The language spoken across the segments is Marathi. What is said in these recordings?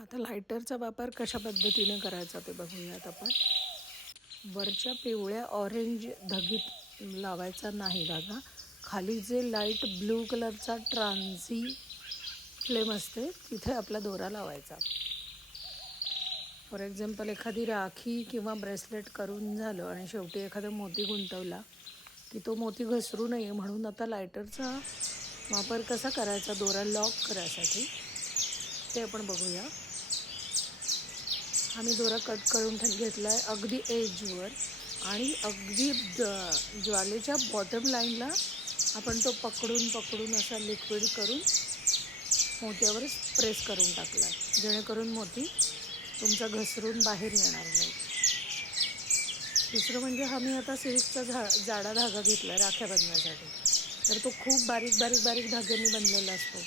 आता लायटरचा वापर कशा पद्धतीने करायचा ते बघूयात आपण. वरच्या पिवळ्या ऑरेंज धगीत लावायचा नाही धागा. खाली जे लाईट ब्लू कलरचा ट्रान्झी फ्लेम असते तिथे आपला दोरा लावायचा. फॉर एक्झाम्पल एखादी राखी किंवा ब्रेसलेट करून झालं आणि शेवटी एखादा मोती गुंतवला की तो मोती घसरू नये म्हणून आता लायटरचा वापर कसा करायचा दोरा लॉक करायसाठी ते आपण बघूया. हा मी दोरा कट करून घेतला आहे अगदी एजवर आणि अगदी ज्वालेच्या बॉटम लाईनला आपण तो पकडून असा लिक्विड करून मोत्यावर प्रेस करून टाकला आहे, जेणेकरून मोती तुमचा घसरून बाहेर येणार नाही. दुसरं म्हणजे हा मी आता सिल्कचा जाडा धागा घेतला आहे राख्या बांधण्यासाठी. तर तो खूप बारीक धाग्यांनी बनलेला असतो,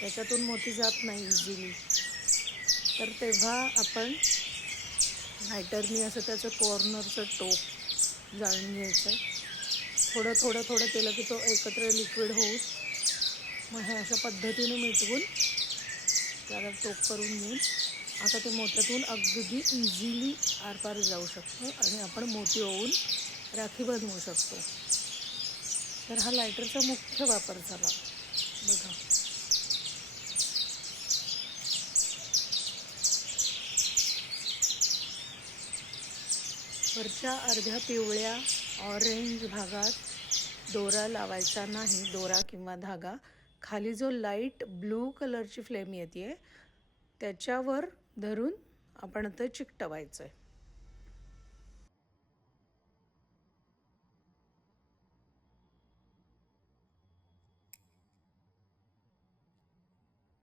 त्याच्यातून मोती जात नाही इझिली. तर तेव्हा आपण लायटरनी असं त्याचं कॉर्नरचं टोक जाळून घ्यायचं आहे. थोडं केलं की तो एकत्र लिक्विड होऊन मग हे अशा पद्धतीने मिटवून त्याला टोक करून घेऊन आता ते मोत्यातून अगदी इझिली आरपार जाऊ शकतो आणि आपण मोती ओवून राखी बनवू शकतो. तर हा लायटरचा मुख्य वापर झाला बघा. वरच्या अर्ध्या पिवळ्या ऑरेंज भागात दोरा लावायचा नाही, दोरा किंवा धागा. खाली जो लाईट ब्लू कलरची फ्लेम येते त्याच्यावर धरून आपण ते चिकटवायचं आहे.